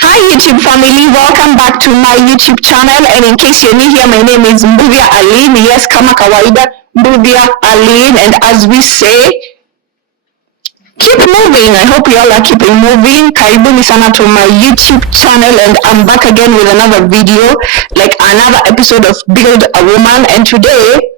Hi YouTube family, welcome back to my YouTube channel, and in case you're new here, my name is Mbuvia Aline. Yes, kama kawaida, Mbuvia Aline, and as we say, keep moving. I hope you all are keeping moving. Karibuni sana to my YouTube channel, and I'm back again with another video, like another episode of Build a Woman. And today,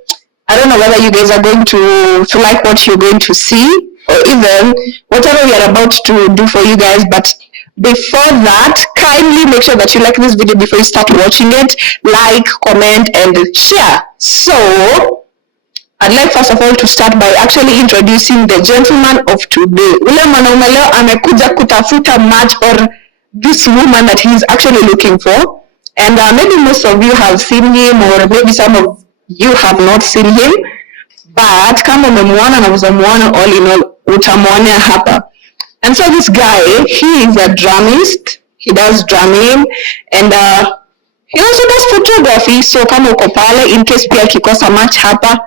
I don't know whether you guys are going to like what you're going to see, or even whatever we are about to do for you guys, but before that, kindly make sure that you like this video before you start watching it. Like, comment, and share. So, I'd like first of all to start by actually introducing the gentleman of today. Ule mwanaume leo amekuja kutafuta match or this woman that he's actually looking for. And maybe most of you have seen him, or maybe some of you have not seen him. But kama umemuona na uzamuona, all in all, utamuona hapa. And so this guy, he is a drummist. He does drumming, and he also does photography. So kama uko pale, in case pia kikosa match hapa,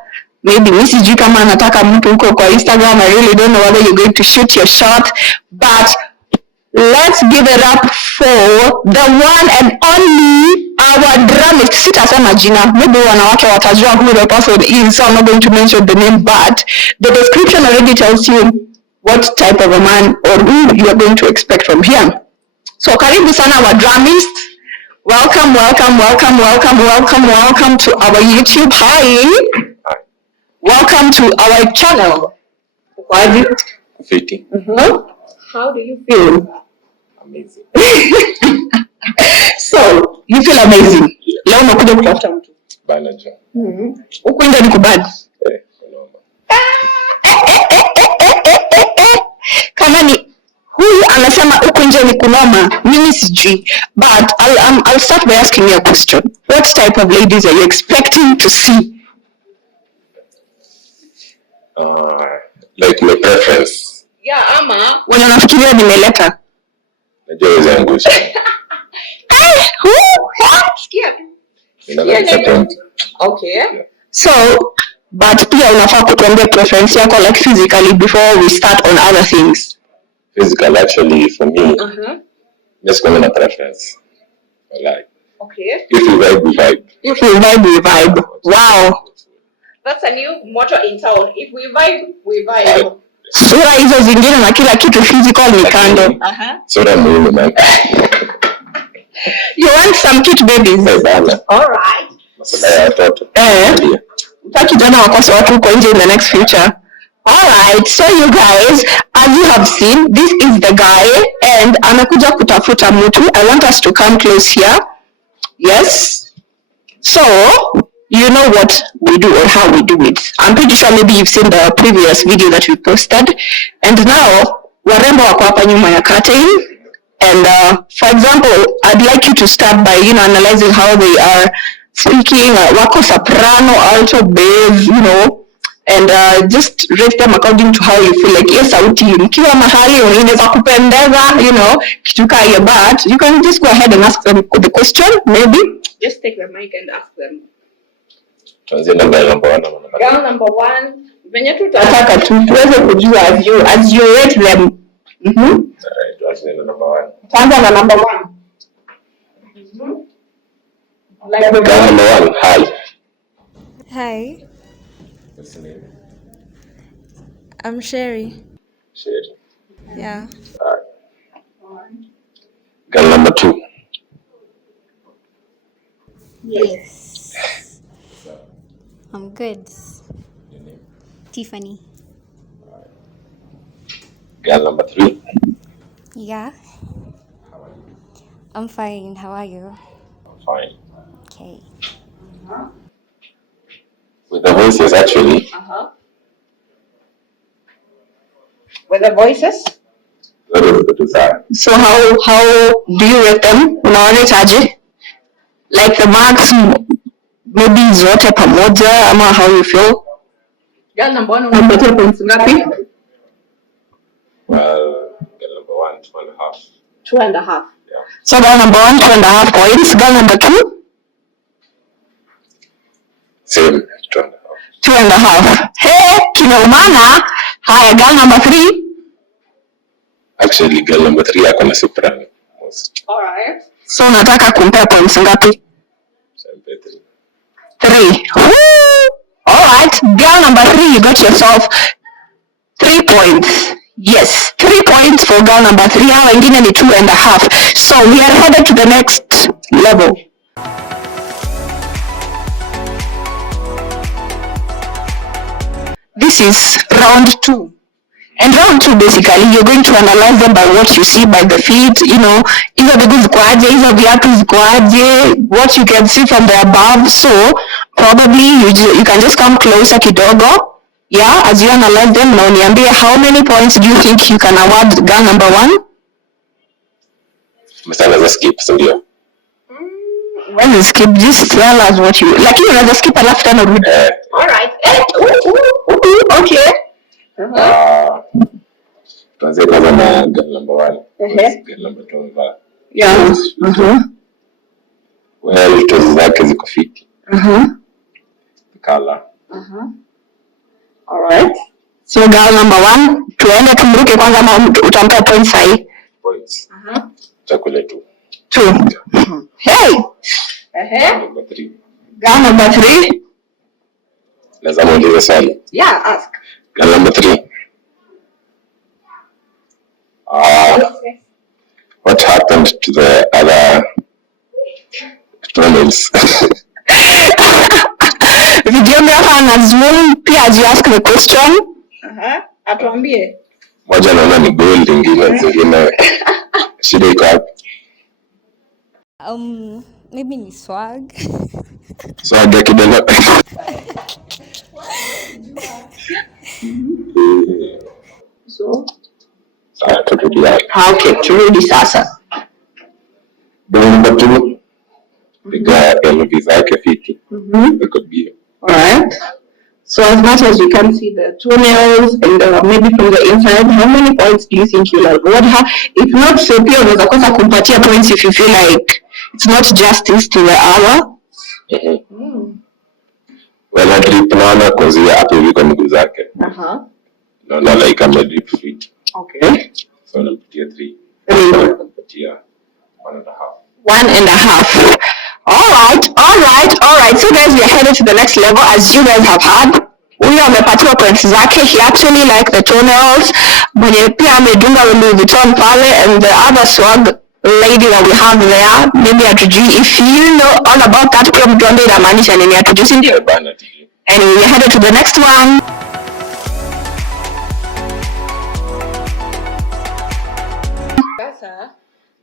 maybe sijui kama anataka mtu huko kwa Instagram. I really don't know whether you're going to shoot your shot, but let's give it up for the one and only our drummist. Sitasema jina, maybe wanawake watajua who the person is, so I'm not going to mention the name, but the description already tells you what type of a man or who you are going to expect from him. So karibu sana our drummist. Welcome to our YouTube. Hi. Welcome to our channel. How do you feel? Amazing. So, you feel amazing. Leo unakuja kutafuta mtu. Bana jo. Huko nje ni kubad. Kama ni huyu anasema huko nje ni kunoma, mimi sijui. But I'll start by asking you a question. What type of ladies are you expecting to see? Like my preference. Yeah, ama when unafikiria nimeleta. Najua uzangusha. Sikia. Okay. Yeah. So, but pia unafaa kutuambia preference yako, like physically, before we start on other things. Physical, actually, for me, let's go on a preference. Like, okay. If you vibe, we vibe. If we vibe, we vibe. Wow. That's a new motto in town. If we vibe, we vibe. Sura hizo zingine na kila kitu physical ni kando. Sura muhimu man. You want some cute babies? All right. Utaki jana wakose watu huko nje in the next future. All right, so you guys, as you have seen, this is the guy, and anakuja kutafuta mtu. I want us to come close here. Yes. So, you know what we do or how we do it. I'm pretty sure maybe you've seen the previous video that we posted. And now, warembo wako hapa nyuma ya curtain. And for example, I'd like you to start by, analyzing how they are speaking, wako soprano, alto, bass, and just rate them according to how you feel. Like, yes, sauti mkiwa mahali unaweza kupendeza, kitu kaya, but you can just go ahead and ask them the question, maybe. Just take the mic and ask them. Tuanzie number one. Girl number one. Venye tutataka tuweze kujua as you rate them. Alright, tuanzie number one. Tuanze na number one. Like girl number one, hi. Hi. What's your name? I'm Sherry. Sherry. Yeah. Alright. Girl number two. Yes. I'm good. Your name? Tiffany. Alright. Girl number three. Yeah. How are you? I'm fine. How are you? I'm fine. Okay. With the voices, actually. With the voices? That is good to start. So how do you rate them? Unawaretaje? Like the marks, maybe zote pamoja, ama how you feel? Girl number one, unapatia points ngapi? Well, girl number one, 2.5. 2.5. Yeah. So girl number one, 2.5 points. Girl number two? Same, 2.5. 2.5. Hey, kinaumana. Haya, girl number three? Actually, girl number three, ako na soprano. most. Alright. So nataka kumpea points ngapi? 3. Alright, girl number 3, you got yourself 3 points. Yes, 3 points for girl number 3. Hao wengine ni 2.5. So we are headed to the next level. This is round 2. And round 2, basically, you're going to analyze them by what you see, by the feet, either the good squads, either the upper squads, what you can see from the above. So probably you can just come closer kidogo, as you analyze them. Now niambie, how many points do you think you can award girl number 1? Msana skip, sindio? When you skip, just tell us what you like. You rather skip a left turn or read. Alright. Okay. Tuanze kwanza na girl number 1. Girl number 2 Yeah. Well, tozi zake ziko fiti. The color. Alright. So girl number 1, tuende tumruke kwanza ama utampea points sahi? Points. Chakule 2. 2. Hey. Number 3. Girl number 3. Naweza muuliza swali. Yeah, ask. Girl number 3. What happened to the other tournaments? Video hapa na Zoom pia as you ask the question. Atuambie. Moja naona ni gold, zingine shida iko wapi? Maybe ni swag. Swag ya kidela. So turudi turudi sasa. Number 2. Piga LV zake fiti. Iko bio. Alright. So as much as you can see the toenails and maybe from the inside, how many points do you think you'll award her? If not, so pia unaweza kosa kumpatia points if you feel like it's not justice to the hour. Well, drip naona kwanzia hapo hivi kwa miguu zake. Naona like I'm a drip fit. Okay. So nampatia 3. Nampatia 1.5. 1.5. Alright. So guys, we are headed to the next level. As you guys have heard, huyo amepatiwa points zake. He actually like the toenails. Mwenye pia amedunga Louis Vuitton pale, and the other swag lady that we have there, maybe atujui. If you know all about that, pia mtuambie inamaanisha nini atujui, si ndio? Anyway, we are headed to the next one.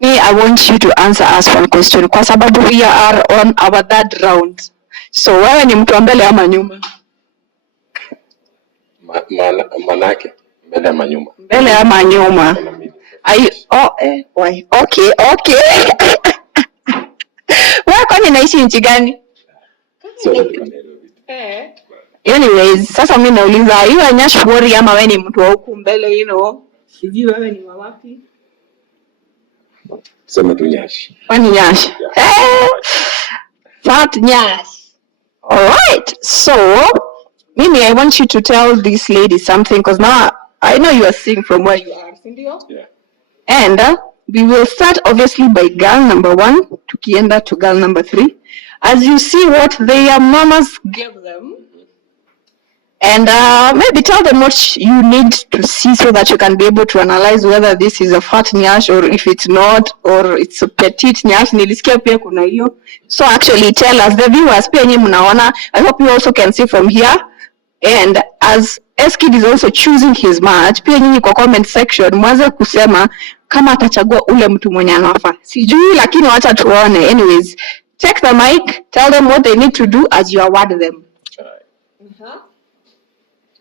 Me, I want you to answer us one question kwa sababu we are on our 3rd round. So wewe ni mtu mbele ama nyuma? Manake mbele ama nyuma? Mbele ama nyuma? Why? Okay. Wewe kwani naishi nchi gani? Anyways, sasa mimi nauliza, you are Nyash Warrior ama wewe ni mtu wa huku mbele, Sijui wewe ni wapi? Sema tu Nyash. Kwani Nyash? Fat Nyash. Alright, so Mimi, I want you to tell this lady something because now I know you are seeing from where you are. Yeah. And we will start obviously by girl number 1 tukienda to girl number 3. As you see what their mamas gave them. And maybe tell them what you need to see so that you can be able to analyze whether this is a fat nyash or if it's not, or it's a petite nyash. Nilisikia pia kuna hiyo. So actually tell us, the viewers, pia nyinyi mnaona. I hope you also can see from here. And as Eskid is also choosing his match, pia nyinyi kwa comment section mwanze kusema kama atachagua ule mtu mwenye anafaa. Sijui lakini wacha tuone. Anyways, take the mic, tell them what they need to do as you award them.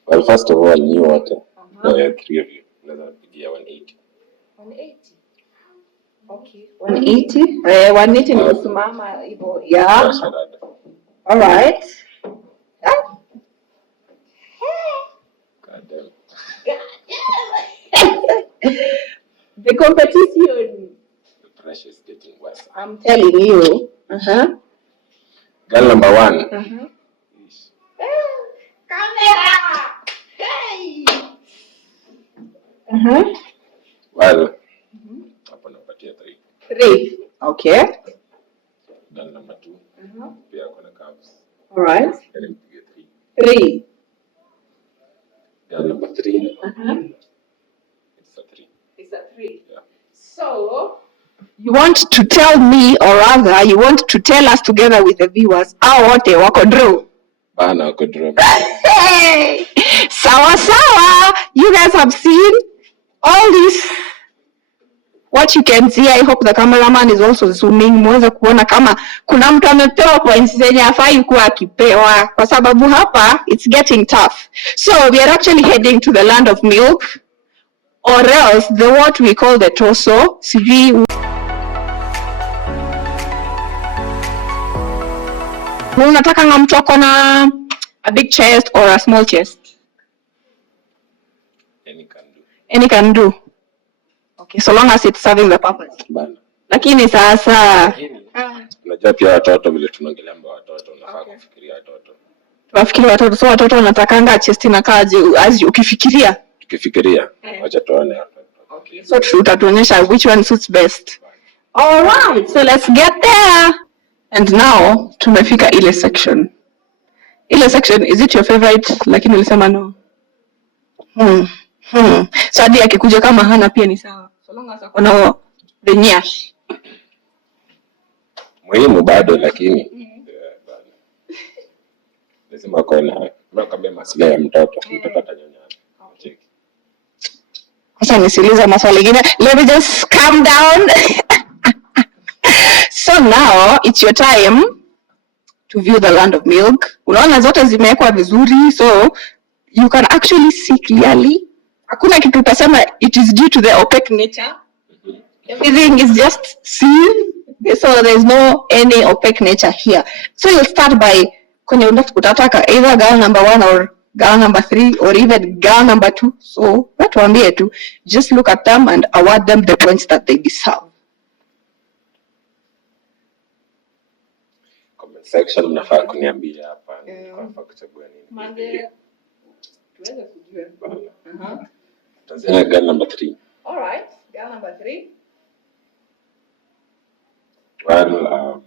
Well, first of all, you water. There are 3 of you. Let's pigia 180. 180. Okay. 180? 180 ni kusimama hivyo. Yeah. All right. God damn. The competition. The pressure is getting worse. I'm telling you. Girl number 1. Camera! Hey! Well, hapo napatia 3. 3. Okay. Girl number 2. Pia kuna curves. All right. Then mpige 3. 3. Girl number 3. It's a 3. It's a 3. Yeah. So You want to tell me, or rather, you want to tell us together with the viewers, how wote wako draw? Bana wako draw. Hey! Sawa sawa. You guys have seen all this. What you can see, I hope the cameraman is also zooming, muweze kuona kama kuna mtu amepewa points zenye hafai kuwa akipewa, kwa sababu hapa it's getting tough. So we are actually heading to the land of milk, or else the what we call the torso. Sijui unataka nga mtu ako na a big chest or a small chest? Any can do. Okay, so long as it's serving the purpose. Bana. Lakini sasa Unajua pia watoto vile tunaongelea watoto unafaa kufikiria watoto. tunafikiri watoto, so watoto wanatakanga chest inakaaje as ukifikiria? Tukifikiria, wacha tuone hapa. Okay, so tutatuonyesha which one suits best. All right, so let's get there. And now tumefika ile section. Ile section, is it your favorite? Lakini ulisema no. So hadi akikuja kama hana pia ni sawa. So long as akona the nyash. Muhimu bado lakini bado. Lazima kuona kama maslahi ya mtoto atanyonya. Cheki. Sasa nisiliza maswali mengine. Let me just calm down. So now it's your time to view the land of milk. Unaona zote zimewekwa vizuri, so you can actually see clearly. Hakuna kitu utasema it is due to the opaque nature. Everything is just seen, so there's no any opaque nature here. So you'll start by kwenye utataka either girl number 1 or girl number 3 or even girl number 2. So watuambie tu, just look at them and award them the points that they deserve. Comment section mnafaa kuniambia hapa nafaa kuchagua nini. Mande tuweze kujua. Tanzania girl number 3. All right. Girl number 3. Well,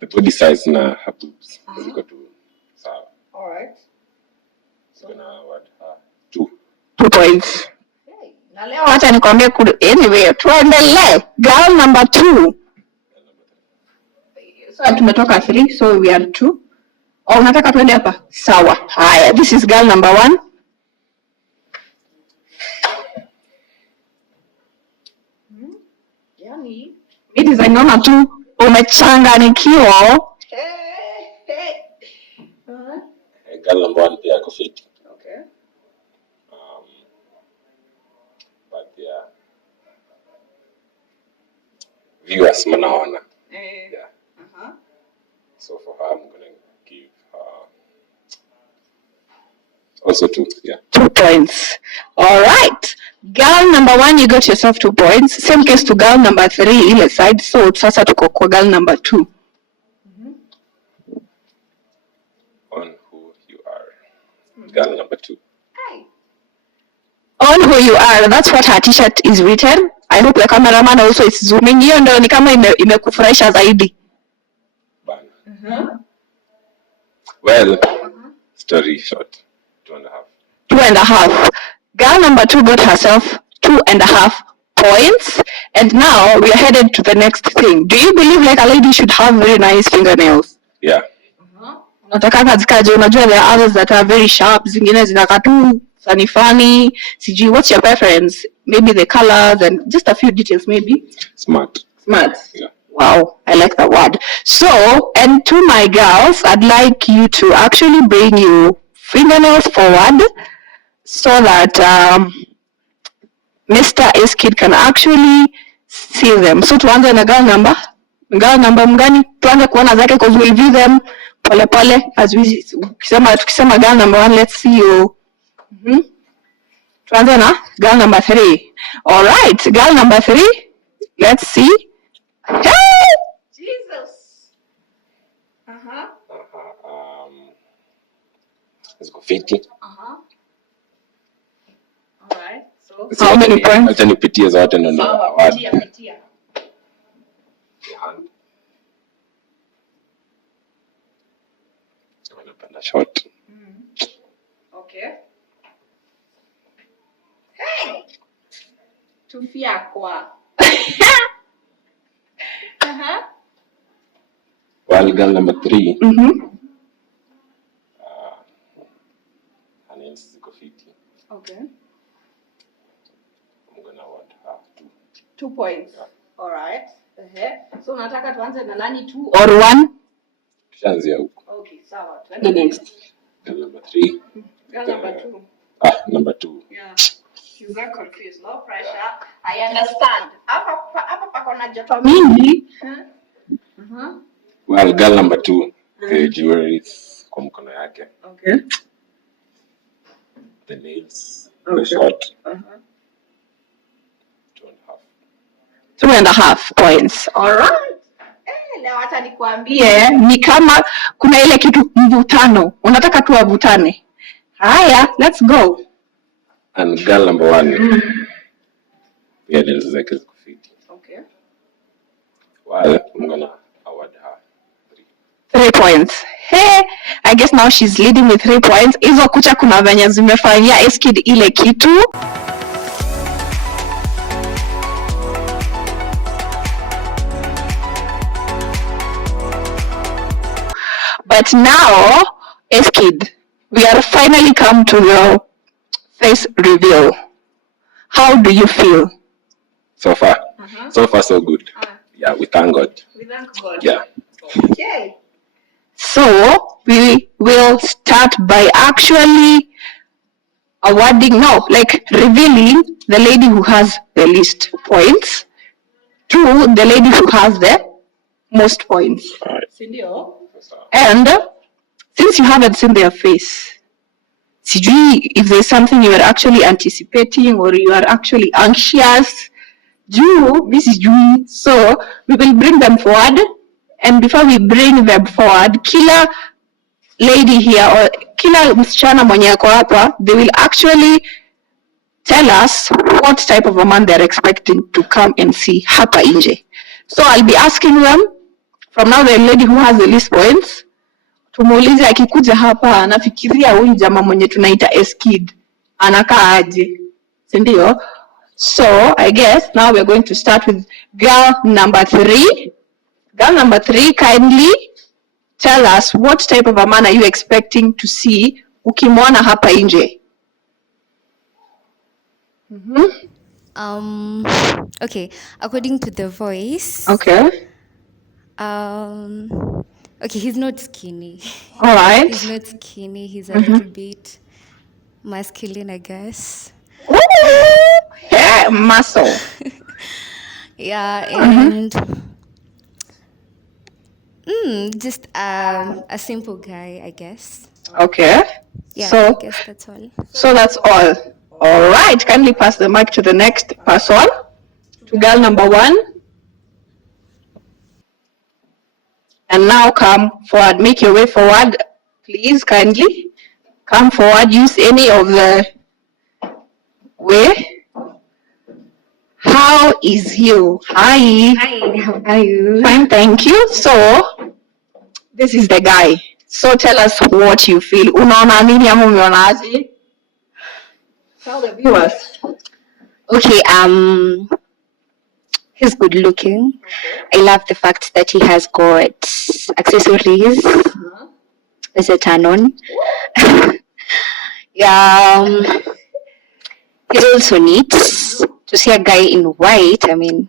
the body size na her boobs ziko tu sawa. All right. So na what 2 points. Okay. Na leo acha nikwambie anyway, tuendelee. Girl number 2. So tumetoka 3, so we are 2. Oh, unataka tuende hapa? Sawa. Haya, this is girl number 1. Yani Mimi design naona tu umechanganikiwa. girl number 1 pia ako fit. Okay. But yeah. Viewers mnaona. Yeah. So for her I'm going to give her also 2. Yeah. 2 points. All right. Girl number 1, you got yourself 2 points. Same case to girl number 3 ile side. So sasa tuko kwa girl number 2. On who you are. Girl number 2. On who you are. That's what her t-shirt is written. I hope the cameraman also is zooming. Hiyo ndio ni kama imekufurahisha zaidi. Well, story short, 2.5. 2.5. Girl number 2 got herself 2.5 points. And now we are headed to the next thing. Do you believe like a lady should have very nice fingernails? Yeah. Unataka zikaje? Unajua there are others that are very sharp, zingine zinakaa tu funny. Sijui, what's your preference? Maybe the colors and just a few details maybe. Smart. Yeah. Wow, I like that word. So, and to my girls, I'd like you to actually bring your fingernails forward so that Mr. S-Kid can actually see them. So tuanze na girl number. Girl number mgani? Tuanze kuona zake because we'll view them pole as we tukisema girl number 1, let's see you. Tuanze na girl number 3. All right, girl number 3. Let's see. Hey! Jesus. Ziko fiti. All right. So How many points? Acha nipitie zote ndio Sawa, award. pitia. Napenda short. Okay. Hey! Tufia kwa. Well, girl number 3. Her name's ziko fiti. Okay. I'm gonna award her 2 points. Yeah. All right. So unataka tuanze na nani 2 or 1? Tushaanzia huko. Okay, sawa. Tuende next. Girl number 3. Girl number 2. Number 2. Yeah. You got confused. No pressure. I understand. Hapa pako na joto mingi. Well, girl number 2. The jewelry kwa mkono yake. Okay. The nails. The short. 2.5 points. All right. Leo acha nikwambie Ni kama kuna ile kitu mvutano. Unataka tu wavutane. Haya, let's go. And girl number 1. Yeah, nails zake ziko fiti. Okay. Well, I'm gonna award her 3 points. Hey, I guess now she's leading with 3 points. Hizo kucha kuna venye zimefanyia Eskid ile kitu. But now, Eskid, we are finally come to the face reveal. How do you feel? So far. So far, so good. Yeah, we thank God. We thank God. Yeah. Okay. So, we will start by actually revealing the lady who has the least points to the lady who has the most points. All right. Sindio? And since you haven't seen their face, sijui if there's something you are actually anticipating or you are actually anxious. So we will bring them forward, and before we bring them forward, kila lady here or kila msichana mwenye ako hapa, they will actually tell us what type of a man they're expecting to come and see hapa nje. So I'll be asking them from now, the lady who has the least points, tumuulize akikuja hapa anafikiria huyu jamaa mwenye tunaita Eskid anakaa aje, si ndio? So I guess now we're going to start with girl number 3. Girl number 3, kindly tell us what type of a man are you expecting to see ukimwona hapa nje? Okay, according to the voice. Okay. Okay, he's not skinny. All right. He's not skinny. He's a little bit masculine, I guess. Ooh, yeah, muscle. Yeah, and just a simple guy, I guess. Okay. Yeah, So, I guess that's all. So that's all. All right. Kindly pass the mic to the next person. To girl number 1. And now come forward. Make your way forward, please. Kindly come forward. Use any of the way. How is you? Hi. Hi, how are you? Fine, thank you. So this is the guy. So tell us what you feel. Unaona nini ama umeona aje? Tell the viewers. Okay, he's good looking. I love the fact that he has got accessories. As a turn on. Yeah, he's also neat. To see a guy in white, I mean,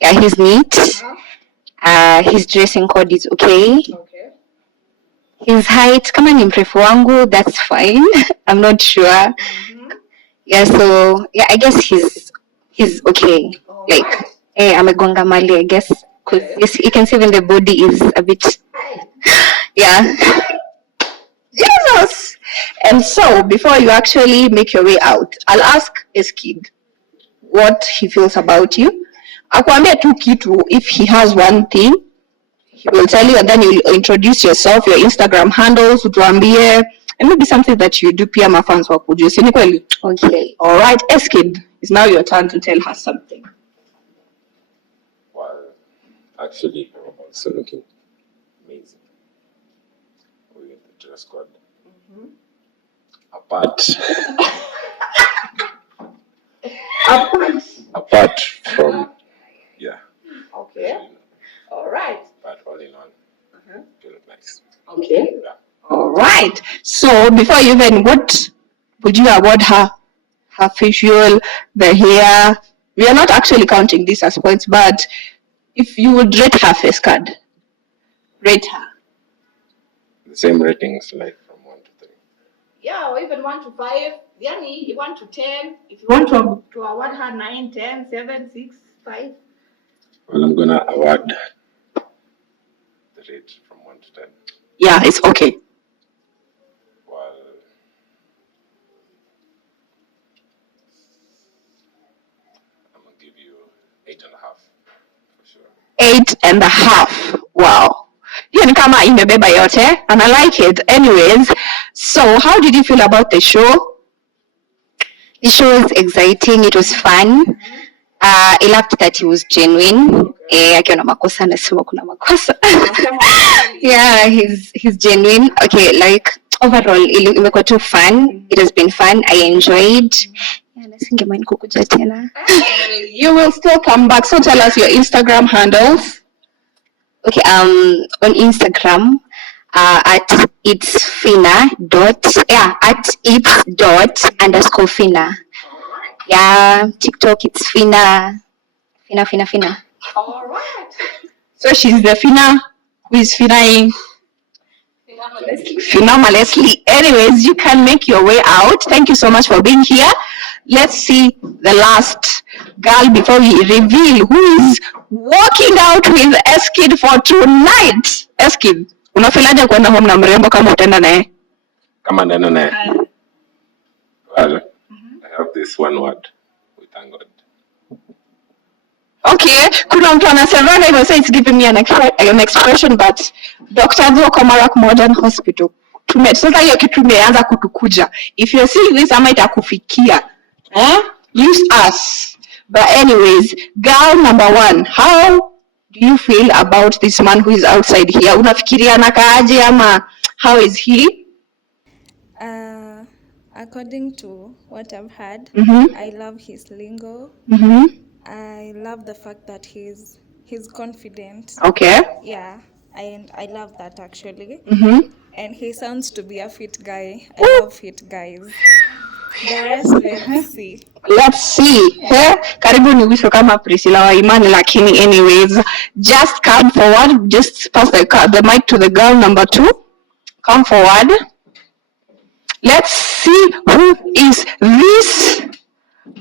yeah, he's neat. His dressing code is okay. His height, kama ni mrefu wangu, that's fine. I'm not sure. Yeah, so yeah, I guess he's okay. Like, amegonga mali, I guess, because you can see when the body is a bit, yeah. Jesus! And so, before you actually make your way out, I'll ask Eskid what he feels about you. Akuambia tu kitu, if he has one thing, he will tell you, and then you'll introduce yourself, your Instagram handles, utuambie and maybe something that you do pia mafans wakujue. Si ni kweli? Okay. All right, Eskid, it's now your turn to tell her something. Well, actually, I'm also looking amazing with the dress code. Apart from, yeah. Okay. All right. But all in all, you look nice. Okay. Yeah. All right. So before you even, what would you award her? Her facial, the hair. We are not actually counting this as points, but if you would rate her face card, rate her. The same ratings, like from 1 to 3. Yeah, or even 1 to 5. Yani, 1 to 10. If you want to award her 9, 10, 7, 6, 5. Well, I'm gonna award the rate from 1 to 10. Yeah, it's okay. Well, I'm gonna give you 8.5 for sure. 8.5. Wow. Hiyo ni kama imebeba yote, and I like it. Anyways, so how did you feel about the show? The show was exciting. It was fun. I loved that he was genuine. Akiwa na makosa anasema kuna makosa. Yeah, he's genuine. Okay, like overall imekuwa too fun. It has been fun. I enjoyed. Nasingemani kukuja tena. You will still come back. So tell us your Instagram handles. Okay, on Instagram, at its_fina. Yeah, TikTok it's Fina. All right. So she's the Fina who is finaing phenomenally. Anyways, you can make your way out. Thank you so much for being here. Let's see the last girl before we reveal who is walking out with Eskid for tonight. Eskid, unafilaje kwenda home na mrembo kama utaenda naye? Kama neno naye. Well, I have this one word. We thank God. Okay, kuna mtu anasema hivyo, say it's giving me an expression, but Dr. Zoko Marak Modern Hospital. Sasa hiyo kitu imeanza kutukuja. If you're seeing this, ama itakufikia. Use us. But anyways, girl number 1, how do you feel about this man who is outside here? Unafikiria anakaaje ama how is he? According to what I've heard, I love his lingo. I love the fact that he's confident. Okay. Yeah, and I love that actually. And he sounds to be a fit guy. I love fit guys. The rest, Let's see. Karibu ni wisho kama Priscilla wa Imani, lakini anyways, just come forward. Just pass the mic to the girl number 2. Come forward. Let's see who is this.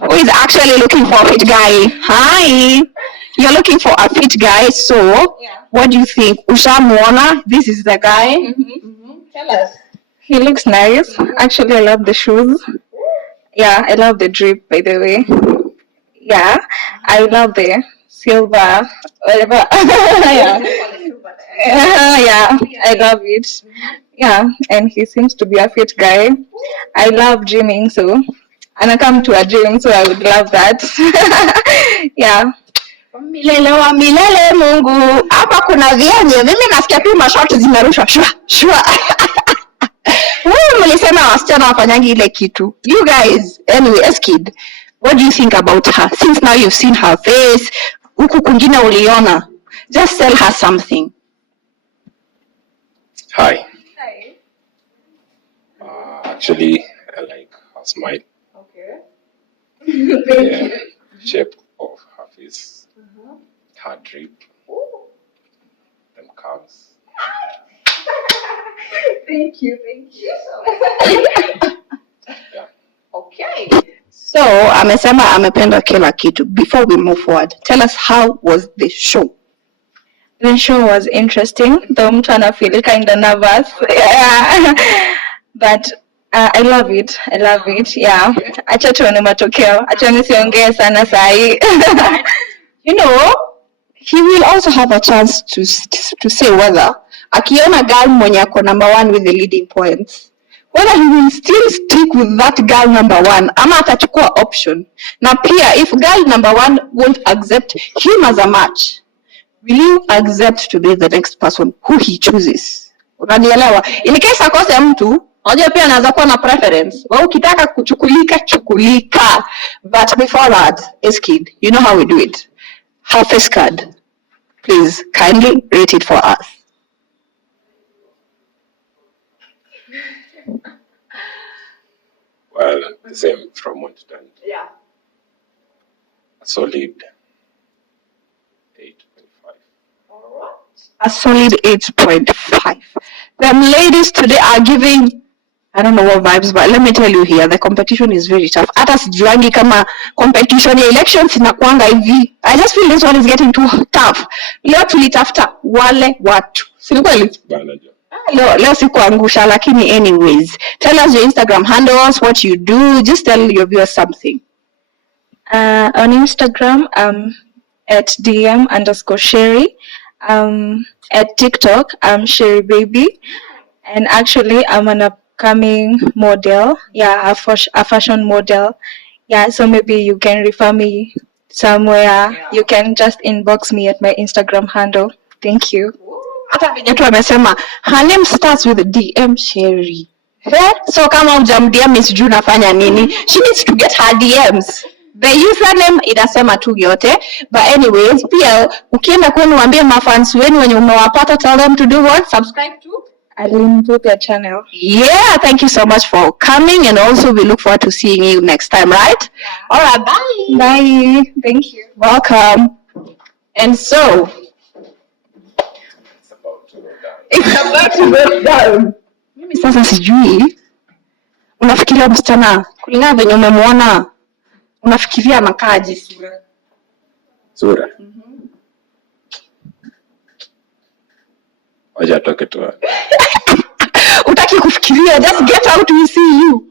Who is actually looking for a fit guy? Hi. You're looking for a fit guy, so what do you think? Ushamuona? This is the guy. Tell us. He looks nice. Actually, I love the shoes. Yeah, I love the drip, by the way. Yeah, I love the silver, whatever. Yeah, I love it. Yeah, and he seems to be a fit guy. I love gymming, so and I come to a gym, so I would love that. Yeah. Milele wa milele Mungu. Hapa kuna vyenye. Mimi nasikia tu mashoti zimerusha. Shua. Wewe mlisema wasichana wafanyangi ile kitu. You guys, anyway, Eskid, what do you think about her? Since now you've seen her face, huku kwingine uliona. Just tell her something. Hi. Actually, I like her smile. Okay. Yeah, shape of her face, her drip, them curves. Thank you. Yeah. Okay. So, amesema amependa kila kitu. Before we move forward, tell us, how was the show? The show was interesting, though I'm trying to feel kind of nervous. Yeah. But I love it. Yeah. Acha tuone matokeo. Acha nisiongee sana sahi. You know, he will also have a chance to say whether akiona girl mwenye ako number 1 with the leading points, whether he will still stick with that girl number one ama atachukua option. Na pia if girl number one won't accept him as a match, will you accept to be the next person who he chooses? Unanielewa? In case akose mtu, unajua pia anaweza kuwa na preference. Wewe ukitaka kuchukulika chukulika. But before that, kid, you know how we do it. Half face card. Please kindly rate it for us. Well, the same from 1 to 10. Yeah. A solid 8.5. All right. A solid 8.5. Them ladies today are giving, I don't know what vibes, but let me tell you here, the competition is very tough. Hata sijuangi kama competition ya elections inakuanga hivi. I just feel this one is getting too tough. Leo tulitafuta wale watu. Si ni kweli? Bana jo. Leo sikuangusha, lakini anyways. Tell us your Instagram handles, what you do. Just tell your viewers something. On Instagram, at DM_Sherry. At TikTok, I'm Sherry Baby. And actually, I'm an upcoming model. Yeah, a fashion model. Yeah, so maybe you can refer me somewhere. Yeah. You can just inbox me at my Instagram handle. Thank you. Hata venye tu amesema her name starts with DM Sherry. So kama hujamdm sijui unafanya nini. She needs to get her DMs. The username inasema tu yote. But anyways, pia ukienda kwenu waambie mafans wenu wenye umewapata, tell them to do what? Subscribe to Aline Mbuga channel. Yeah, thank you so much for coming, and also we look forward to seeing you next time, right? Yeah. All right, bye. Bye. Thank you. Welcome. And so It's about to go down. it's about to go down. Mimi sasa sijui unafikiria msichana kulingana venye umemwona unafikiria anakaaje sura? Sura. Wacha atoke tu. Utaki kufikiria, just get out, we see you.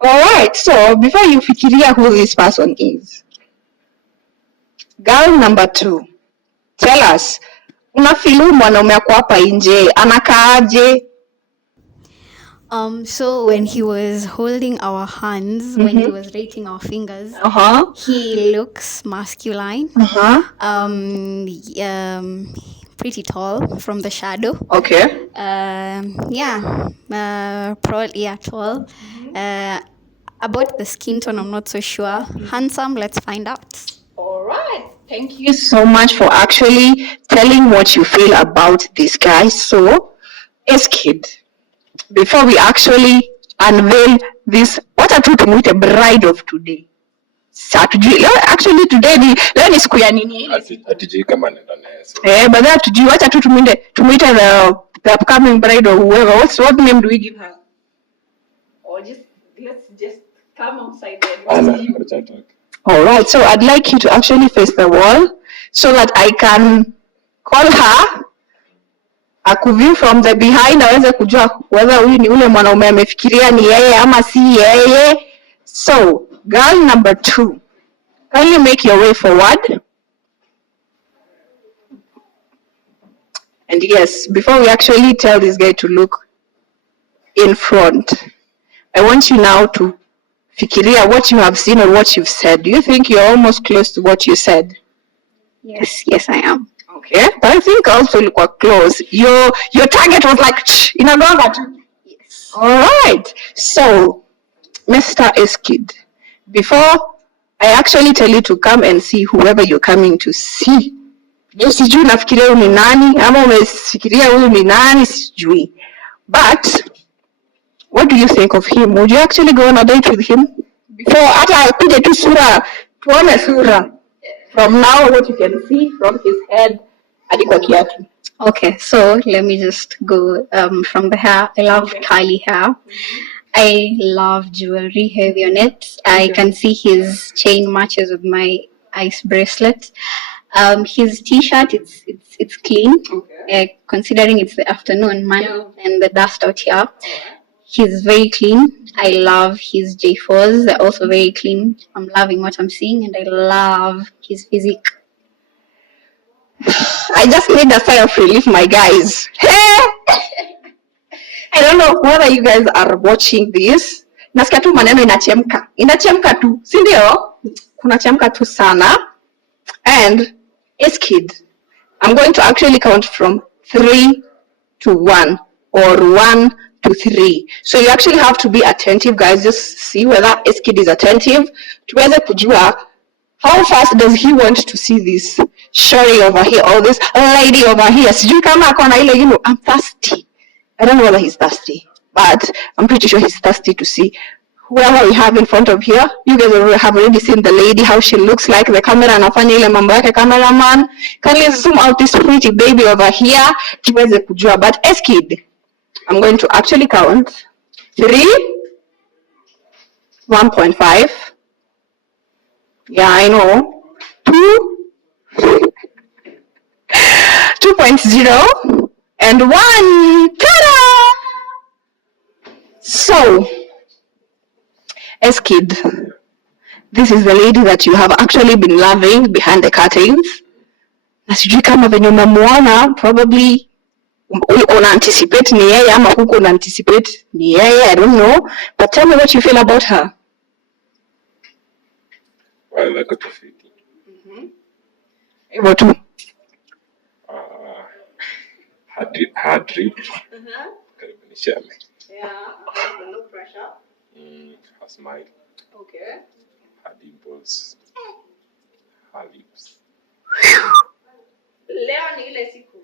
All right, so before you fikiria who this person is, girl number 2, tell us, unafilu mwanaume wako hapa nje anakaaje? So when he was holding our hands, when he was rating our fingers, he looks masculine. Pretty tall from the shadow. Okay. Tall. About the skin tone, I'm not so sure. Handsome, let's find out. All right. Thank you so much for actually telling what you feel about this guy. So, kid, before we actually unveil this, what are tumuite bride of today? Saturday. Actually today leo ni siku ya nini? Atijui kama nenda naye. But that tujui, wacha tu tumuite the upcoming bride or whoever. What name do we give her? Or let's just come outside and All right, so I'd like you to actually face the wall so that I can call her, akuview from the behind, aweze kujua whether huyu ni ule mwanaume amefikiria ni yeye ama si yeye. So, girl number 2, can you make your way forward? And yes, before we actually tell this guy to look in front, I want you now to fikiria what you have seen or what you've said. Do you think you're almost close to what you said? Yes, I am. Okay, but I think also you were close. Your target was like inagonga tu. Yes. All right. So, Mr. Eskid, before I actually tell you to come and see whoever you're coming to see, sijui nafikiria huyu ni nani ama umefikiria huyu ni nani sijui. But what do you think of him? Would you actually go on a date with him? Before hata kuja tu sura, tuone sura. From now, what you can see from his head hadi kwa kiatu. Okay, so let me just go from the hair. I love curly hair. I love jewelry, heavy on it. I can see his chain matches with my ice bracelet. His t-shirt, it's clean. Considering it's the afternoon, and the dust out here. He's very clean. I love his J4s. They're also very clean. I'm loving what I'm seeing, and I love his physique. I just need a sigh of relief, my guys. I don't know whether you guys are watching this. Nasikia tu maneno inachemka tu, si ndio? Kunachemka tu sana. And it's kid. I'm going to actually count from 3 to 1 or 1 to 3. So you actually have to be attentive, guys. Just see whether this kid is attentive. Tuweze kujua how fast does he want to see this shorty over here or this lady over here. Sijui kama akona ile, I'm thirsty. I don't know whether he's thirsty, but I'm pretty sure he's thirsty to see whoever we have in front of here. You guys have already seen the lady, how she looks like. The camera anafanya ile mambo yake, cameraman. Can you zoom out this pretty baby over here? Tuweze kujua. But as kid, I'm going to actually count 3, 1.5. Yeah, I know. 2, 2.0, and 1. Ta-da! So, as kid, this is the lady that you have actually been loving behind the curtains. Na sijui kama venye umemuona, probably una anticipate ni yeye ama huko una anticipate ni yeye, I don't know. But tell me what you feel about her. Well, I got to fit. Hivyo tu. Her drip. Karibu nishame. Yeah, no pressure. Her smile. Okay. Her dimples. Her lips. Leo ni ile siku.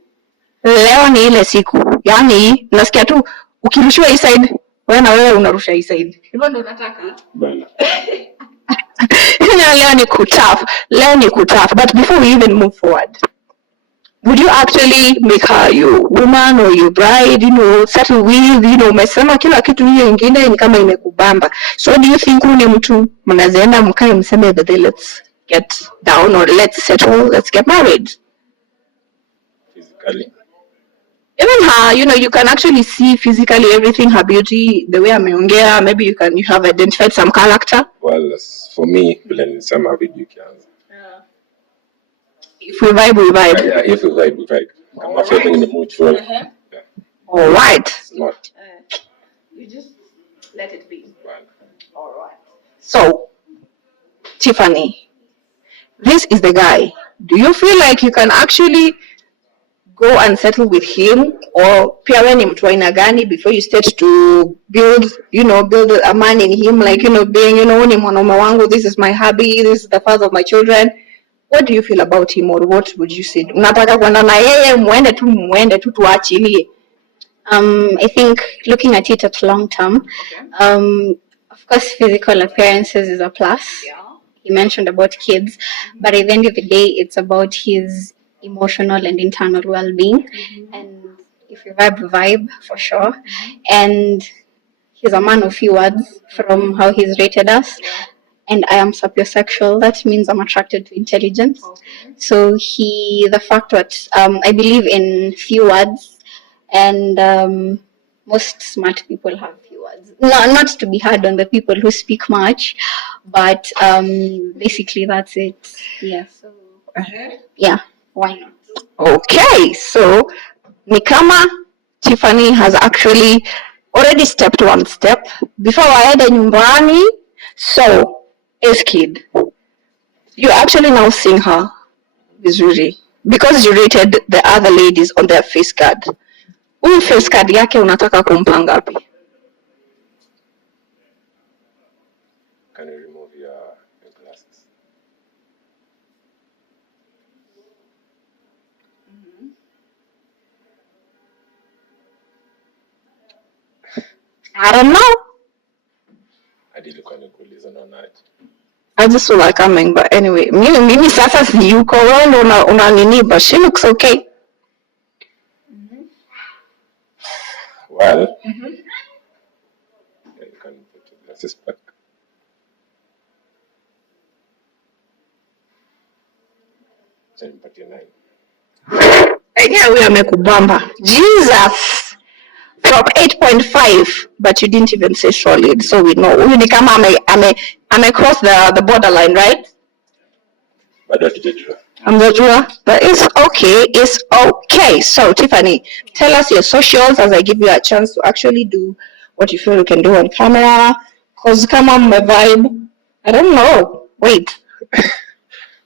Leo ni ile siku. Yaani nasikia tu ukirushiwa hii side, wewe na wewe unarusha hii side. Hivyo ndio unataka? Bana. Leo ni kutaf. Leo ni kutaf. But before we even move forward, would you actually make her your woman or your bride, settle with, umesema kila kitu hiyo ingine ni kama imekubamba. So do you think ni mtu mnazaenda mkae mseme that let's get down or let's settle, let's get married? Physically. Even her, you can actually see physically everything, her beauty, the way ameongea, maybe you have identified some character. Well, for me, vile nilisema video ikianza. If we vibe, we vibe. Yeah, if we vibe, we vibe. Kama feeling ni mutual. Yeah. All right. It's not. You just let it be. Well, All right. So, Tiffany, this is the guy. Do you feel like you can actually go and settle with him, or pia wewe ni mtu aina gani before you start to build a man in him, like being ni mwanaume wangu, this is my hubby, this is the father of my children? What do you feel about him, or what would you say? Unataka kwenda na yeye muende tu tuachilie? I think looking at it at long term, of course, physical appearances is a plus. Yeah. He mentioned about kids, but at the end of the day, it's about his emotional and internal well-being. And if you vibe for sure. And he's a man of few words from how he's rated us. And I am sapiosexual. That means I'm attracted to intelligence. So the fact that I believe in few words, and most smart people have few words. Not to be hard on the people who speak much, but basically that's it. Yeah. So yeah, why not? Okay, so ni kama Tiffany has actually already stepped one step before waende nyumbani. So as kid, you actually now seeing her vizuri because you rated the other ladies on their face card. Huyu face card yake unataka kumpa ngapi? can you remove your glasses? I don't know. Hadi ilikuwa nikuuliza naonaje. I just saw her coming, but anyway, mimi sasa si yuko wewe ndo una nini, but she looks okay. Well, yeah, you can put your glasses back. So nipatie 9. Enyewe huyu amekubamba. Jesus. From 8.5, but you didn't even say solid, so we know. Huyu ni kama ame cross the borderline, right? Bado hatujajua. Amjajua, but it's okay. It's okay. So Tiffany, tell us your socials as I give you a chance to actually do what you feel you can do on camera. Cause come on, my vibe. I don't know. Wait.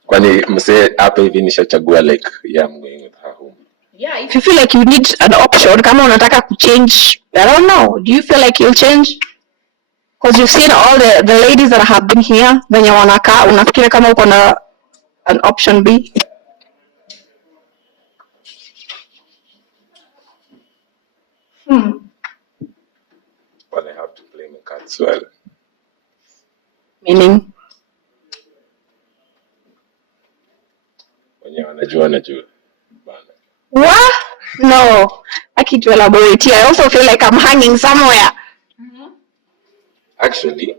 Kwani mse hapa hivi nishachagua like yeah, I'm going with her home. Yeah, if you feel like you need an option, kama unataka kuchange, I don't know. Do you feel like you'll change? Because you've seen all the ladies that have been here, venye wanakaa, unafikiri kama uko na an option B? But I have to play my cards well. Meaning? Wenye wanajua bana. What? No. I can't elaborate here. I also feel like I'm hanging somewhere. Actually,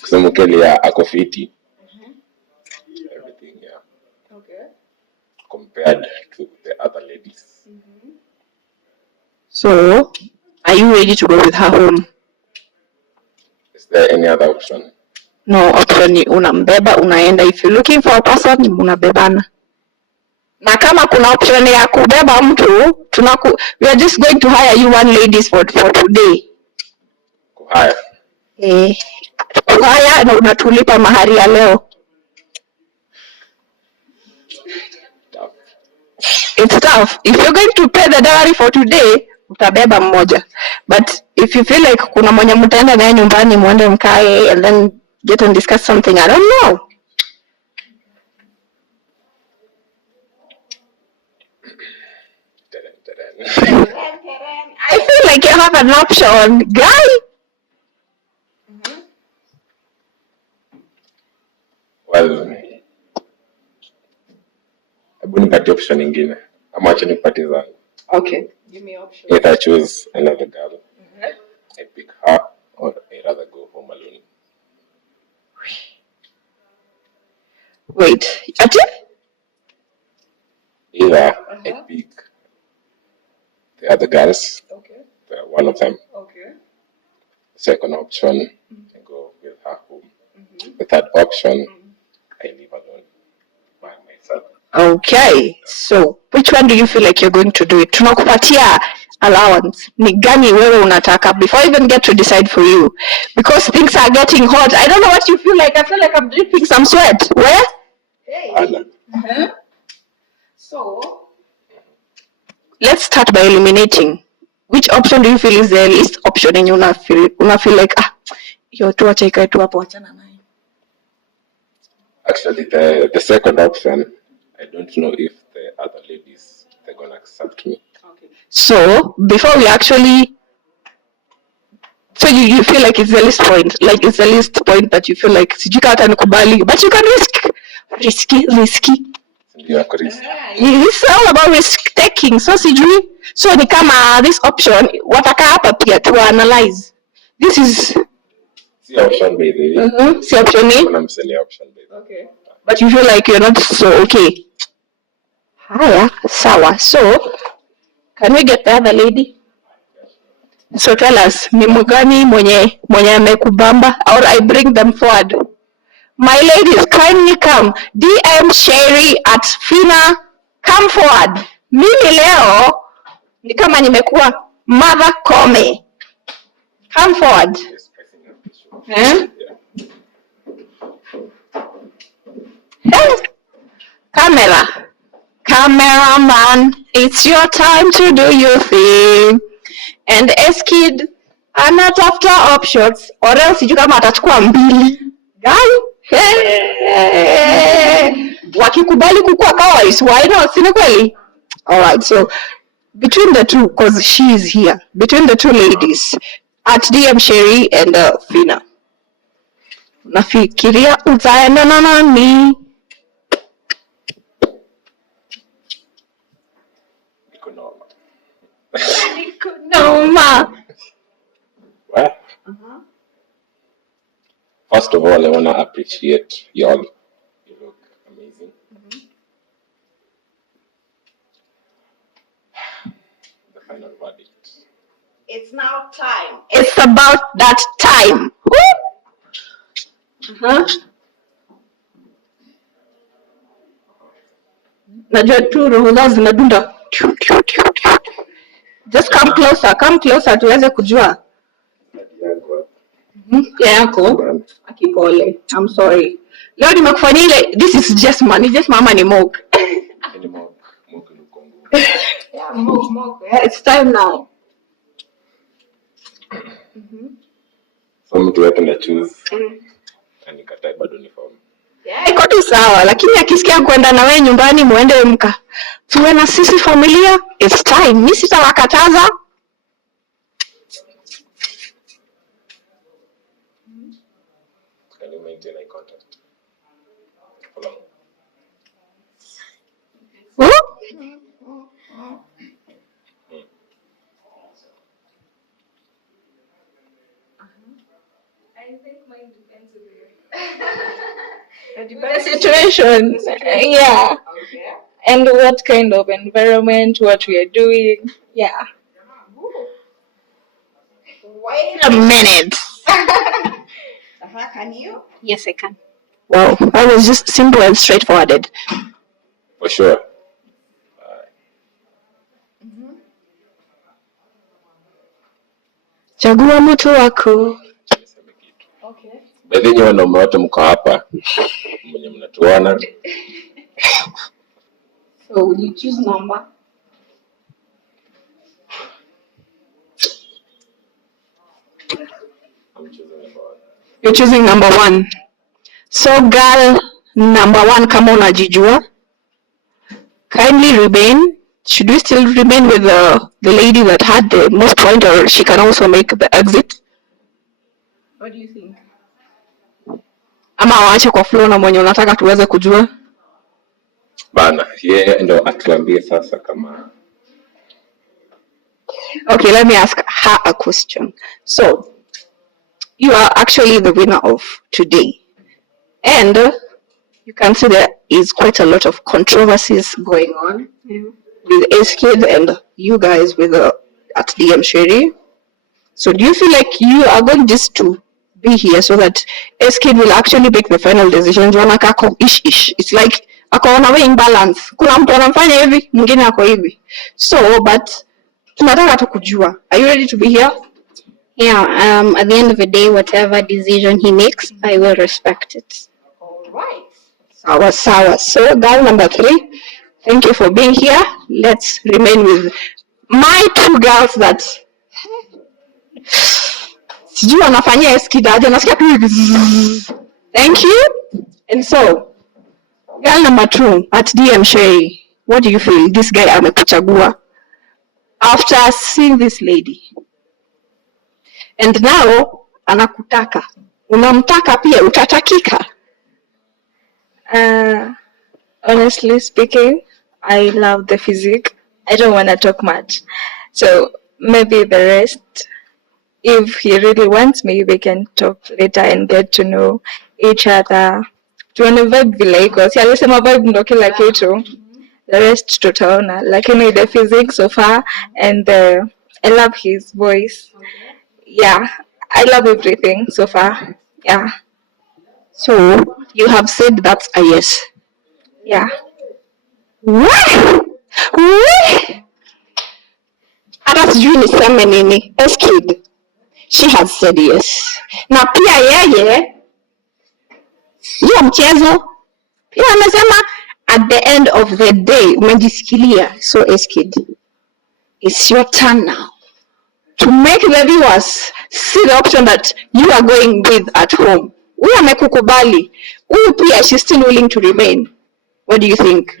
kusema ukweli ako fiti. Everything, yeah. Okay. Compared to the other ladies. So, are you ready to go with her home? Is there any other option? No option ni unambeba unaenda. If you're looking for a person, unabebana. Na kama kuna option ya kubeba mtu, we are just going to hire you one ladies for today. Kuhaya. Kuhaya na unatulipa mahari ya leo. Tough. It's tough. If you're going to pay the dowry for today, utabeba mmoja. But if you feel like kuna mwenye mtaenda naye nyumbani muende mkae and then get and discuss something, I don't know. I feel like you have an option, guy. Well, hebu nipatie option nyingine. Ama acha nipatie zangu. Okay. Give me options. If I choose another girl, I pick her or I rather go home alone. Wait. Ati? Either I pick the other girls, Okay. one of them. Okay. Second option, I go with her home. The third option, I live alone by myself. Okay. So, which one do you feel like you're going to do it? Tunakupatia allowance. Ni gani wewe unataka before I even get to decide for you? Because things are getting hot. I don't know what you feel like. I feel like I'm dripping some sweat. Where? Hey. Anna. So, Let's start by eliminating. Which option do you feel is the least option and una feel like hiyo tu acha ikae tu hapo achana nayo. Actually, the second option, I don't know if the other ladies, they're going to accept me. okay. So, before we actually so you feel like it's the least point, like it's the least point that you feel like sijui kama atanikubali, but you can risky. Ndio ako risk. It's all about risk taking. So sijui. So ni kama this option wataka hapa pia to analyze. This is See option by the way. si option ni, Kuna mseni option by the way. Okay. but you feel like you're not so okay. Haya, sawa. So can we get the other lady? So tell us, ni mgani mwenye amekubamba or I bring them forward. My ladies, kindly come. DM Sherry at Fina, come forward. Mimi leo ni kama nimekuwa Mother Kome. Come forward. Eh? Cameraman, it's your time to do your thing. And Eskid anatafuta options or else sijui kama atachukua mbili. Guy? Hey. Wakikubali kukua kawais, why not? Sina kweli? Alright, so between the two, because she is here, between the two ladies, at DM Sherry and Fina, nafikiria utaenda na nani? Noma. Well, first of all, I want to appreciate y'all. You look amazing. The final verdict. It's now time. It's about that time. Woo! Najua tu roho zao zinadunda. Just come closer tuweze kujua. Yako. Akipole. I'm sorry. Leo nimekufanyia ile, this is just mama ni mock. Yeah, mock. Yeah, it's time now. Mtu wetu na choose. Anikatai bado ni form. Yeah, iko tu sawa, lakini akisikia kwenda na wewe nyumbani muende tuwe na sisi familia, it's time. Mimi sitawakataza. Can you maintain eye contact? For long. I think mine depends on the situation. Yeah. Okay. And what kind of environment, what we are doing. Yeah. Wait A minute. Can you? Yes, I can. Wow, that was just simple and straightforward. For sure. Chagua mtu wako. Okay. By the way, wanaume wote mko hapa mwenye mnatuona. So will you choose number? I'm choosing number 1. You're choosing number 1. So girl number 1, kama unajijua, kindly remain. Should we still remain with the lady that had the most point, or she can also make the exit? What do you think? Ama waache kwa flow na mwenye unataka tuweze kujua? Bana, yeye ndo atuambie sasa kama. Okay, let me ask her a question. So, you are actually the winner of today. And you can see there is quite a lot of controversies going on with S-Kid and you guys with at DM Sherry. So do you feel like you are going just to be here so that S-Kid will actually make the final decisions? Wanaka ish. It's like akaona weighing balance. Kuna mtu anamfanya hivi, mwingine ako hivi. So, but tunataka tu kujua. Are you ready to be here? Yeah, at the end of the day, whatever decision he makes, I will respect it. All right. Sawa. So, girl number 3, thank you for being here. Let's remain with my 2 girls that sijui wanafanyia S-Kid aje, nasikia tu hivi. Thank you. And so, girl number 2 at DM Sherry, what do you feel this guy amekuchagua after seeing this lady? And now anakutaka. Unamtaka pia, utatakika. Honestly speaking, I love the physique. I don't want to talk much. So maybe the rest, if he really wants me, we can talk later and get to know each other. Tuone vibe vile iko. Si alisema vibe ndo kila kitu. The rest tutaona. Lakini the physique so far and I love his voice. Yeah, I love everything so far. Yeah. So, you have said that's a yes. Yeah. What? Hata sijui niseme nini. S-Kid, she has said yes. Na pia yeye, hiyo mchezo, pia amesema at the end of the day, umejisikilia. So S-Kid, it's your turn now to make the viewers see the option that you are going with at home. Huyu amekukubali. Huyu pia, she's still willing to remain. What do you think?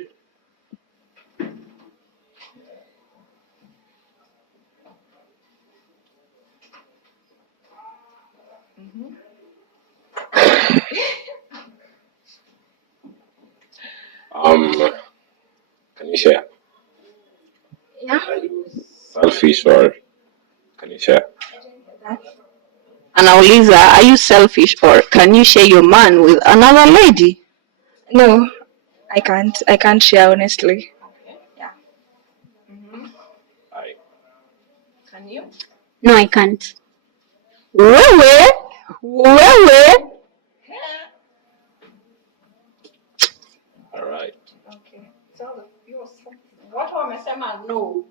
Can you share? Yeah. Are you selfish or can you share? Anauliza, are you selfish or can you share your man with another lady? No, I can't. I can't share honestly. Yeah. Aye. Can you? No, I can't. Wewe. Ama no.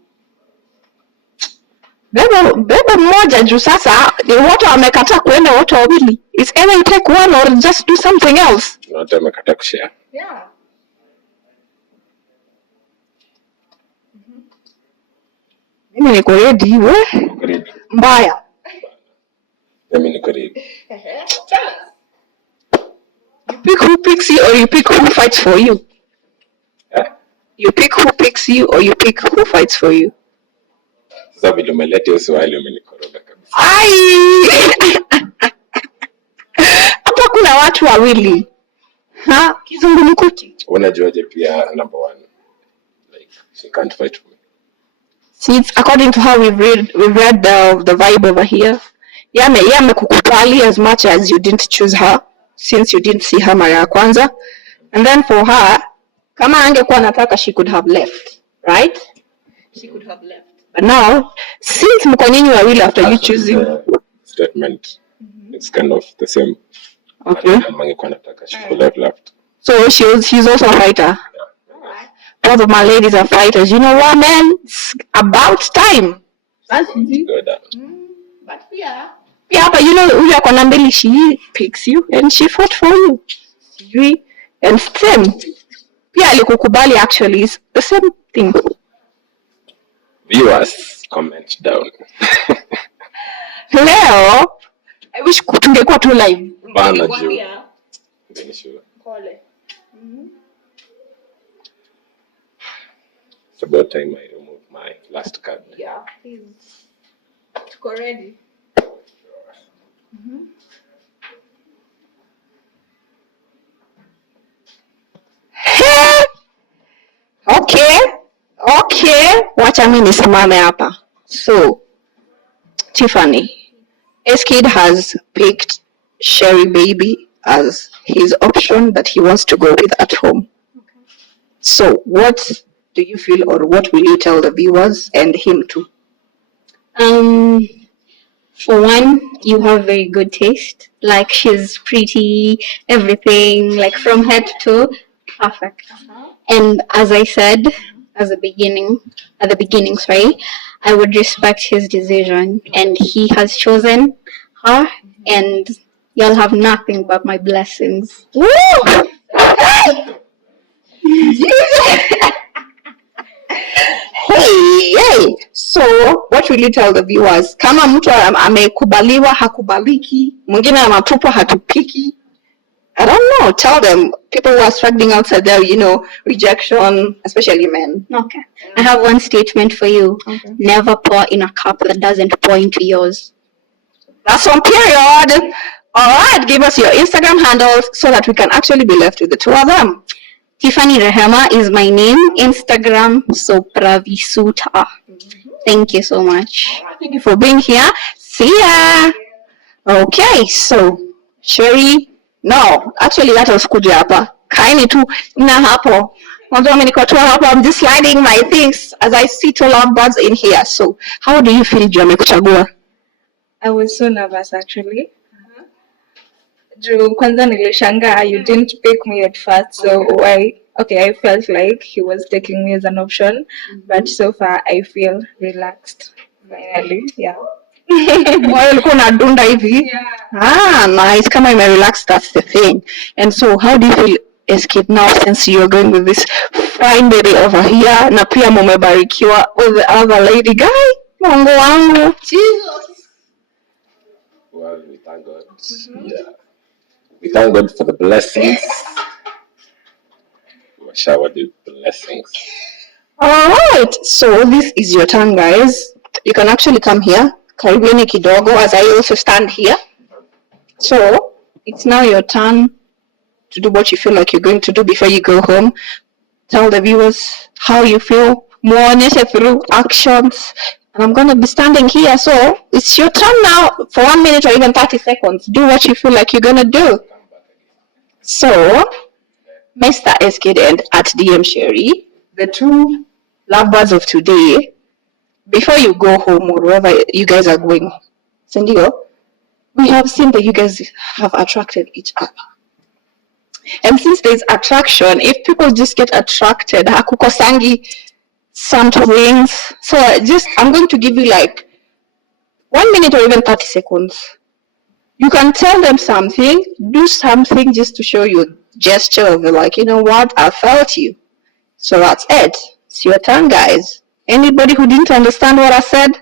Beba mmoja juu sasa ni wote wamekataa kuenda wote wawili. It's either you take one or just do something else. Wote wamekataa kushare. Yeah. Mimi niko ready we. Uko ready? Mbaya. Mimi niko ready. Tell us. You pick who picks you or you pick who fights for you. You pick who picks you or you pick who fights for you. Sasa vile umeleta hiyo swali umenikoroga kabisa. Ai! Hapa kuna watu wawili. Ha, kizungumkuti. Unajuaje pia number one? Like she can't fight for me. See, it's according to how we've read the vibe over here. Yame kukupali as much as you didn't choose her, since you didn't see her mara ya kwanza. And then for her, kama angekuwa anataka, she could have left, right? She could have left. But now, since mko nyinyi wawili after you choosing Statement, it's kind of the same. Okay. Kama angekuwa anataka, she could have left. So she's also a fighter. Both of my ladies are fighters. You know what, man? It's about time. That's easy. Go down. But yeah. Yeah, but you know, huyu ako na mbili, she picks you and she fought for you. And same. Pia alikukubali actually is the same thing. Viewers, comment down. Leo, I wish tungekuwa tu live. Bana juu. Ungeniambia. Then sure. Pole. It's about time I remove my last card. Yeah, please. Tuko ready. Okay. Wacha mimi nisimame hapa. So, Tiffany, S-Kid has picked Sherry Baby as his option that he wants to go with at home. Okay. So, what do you feel, or what will you tell the viewers and him too? For one, you have very good taste. Like, she's pretty, everything, like from head to toe, perfect. And as I said, at the beginning, I would respect his decision, and he has chosen her, and you'll have nothing but my blessings. Woo! Hey. So, what will you tell the viewers? Kama mtu amekubaliwa hakubaliki, mwingine anatupwa hatupiki. I don't know. Tell them, people who are struggling outside there, you know, rejection, especially men. Okay. I have one statement for you. Okay. Never pour in a cup that doesn't pour into yours. That's on period. All right, give us your Instagram handles so that we can actually be left with the two of them. Tiffany Rehema is my name. Instagram, Sopravisuta. Thank you so much. Thank you for being here. See ya. Okay, so Sherry, no, actually that was kuja hapa. Kaini tu na hapo. I'm just sliding my things as I see two lovebirds in here. So, how do you feel, Jame kuchagua? I was so nervous actually. Juu kwanza nilishangaa you didn't pick me at first, so why? Okay, I felt like he was taking me as an option, but so far I feel relaxed. Finally, yeah. While ulikuwa unadunda hivi? Ah, nice. Kama relaxed, that's the thing. And so, how do you feel, S-Kid, now since you're going with this fine baby over here, na pia mumebarikiwa with the other lady guy? Mungu wangu. Jesus. Well, we thank God. Yeah. We thank God for the blessings. We were showered with blessings. All right. So this is your turn, guys. You can actually come here. Karibuni kidogo, as I also stand here. So it's now your turn to do what you feel like you're going to do before you go home. Tell the viewers how you feel. Muonyeshe through actions. And I'm going to be standing here, so it's your turn now for 1 minute or even 30 seconds. Do what you feel like you're going to do. So, Mr. S-Kid and at DM Sherry, the two lovebirds of today, before you go home or wherever you guys are going, Sendio, we have seen that you guys have attracted each other. And since there's attraction, if people just get attracted, hakukosangi some things. So I'm going to give you like 1 minute or even 30 seconds. You can tell them something, do something just to show your gesture of like, you know what, I felt you. So that's it. It's your turn, guys. Anybody who didn't understand what I said?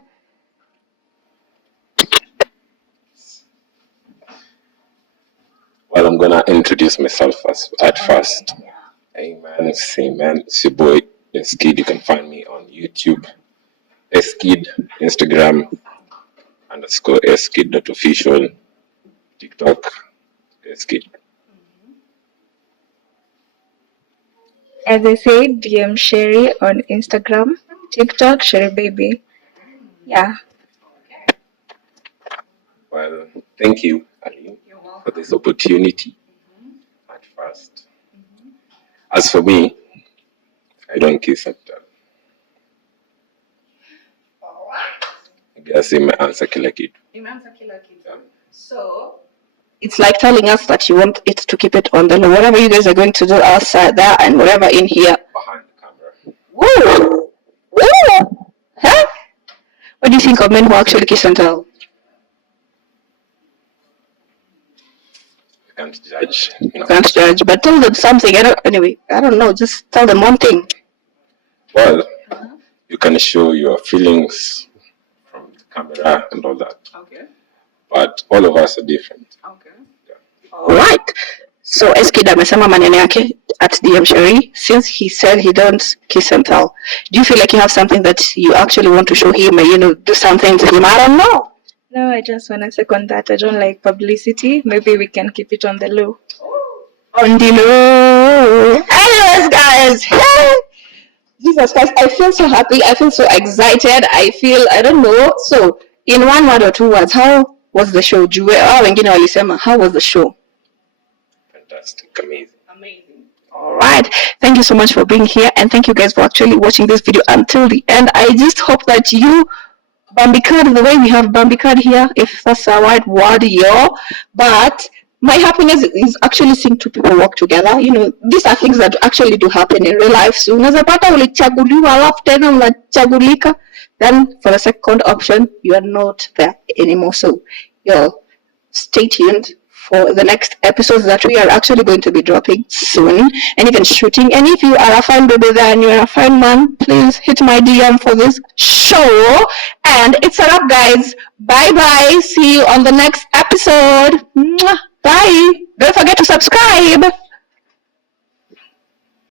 Well, I'm gonna introduce myself at first. Amen. Amen. It's your boy Skid. You can find me on YouTube. Skid, Instagram _skid.official, TikTok, Skid. As I said, DM Sherry on Instagram, TikTok, Sherry Baby. Yeah. Well, thank you, Ali, for this opportunity at first. As for me, I don't kiss and tell. I guess my answer kila kitu. So it's like telling us that you want it to keep it on the low. Whatever you guys are going to do outside there and whatever in here. Behind the camera. Woo! Woo! Huh? What do you think of men who actually kiss and tell? I can't judge. Can't judge, but tell them something. I don't know. Just tell them one thing. Well, you can show your feelings from the camera and all that. Okay. But all of us are different. Okay. All right. So Eskid amesema maneno yake at DM Sherry. Since he said he don't kiss and tell, do you feel like you have something that you actually want to show him, or do something to him? I don't know. No, I just want to second that. I don't like publicity. Maybe we can keep it on the low. On the low. Anyways, guys. Hey. Jesus Christ, I feel so happy. I feel so excited. I don't know. So, in 1 word or 2 words, how was the show? How was the show? Fantastic, amazing. All right. Thank you so much for being here, and thank you guys for actually watching this video until the end. I just hope that you Bambicard, the way we have Bambicard here, if that's a right word, but my happiness is actually seeing two people work together. These are things that actually do happen in real life. So unazapata ulichaguliwa alafu tena unachagulika, then for the second option you are not there anymore. So stay tuned for the next episodes that we are actually going to be dropping soon, and even shooting. And if you are a fine baby there and you're a fine man, please hit my DM for this show. And it's a wrap, guys. Bye bye. See you on the next episode. Mwah. Bye. Don't forget to subscribe.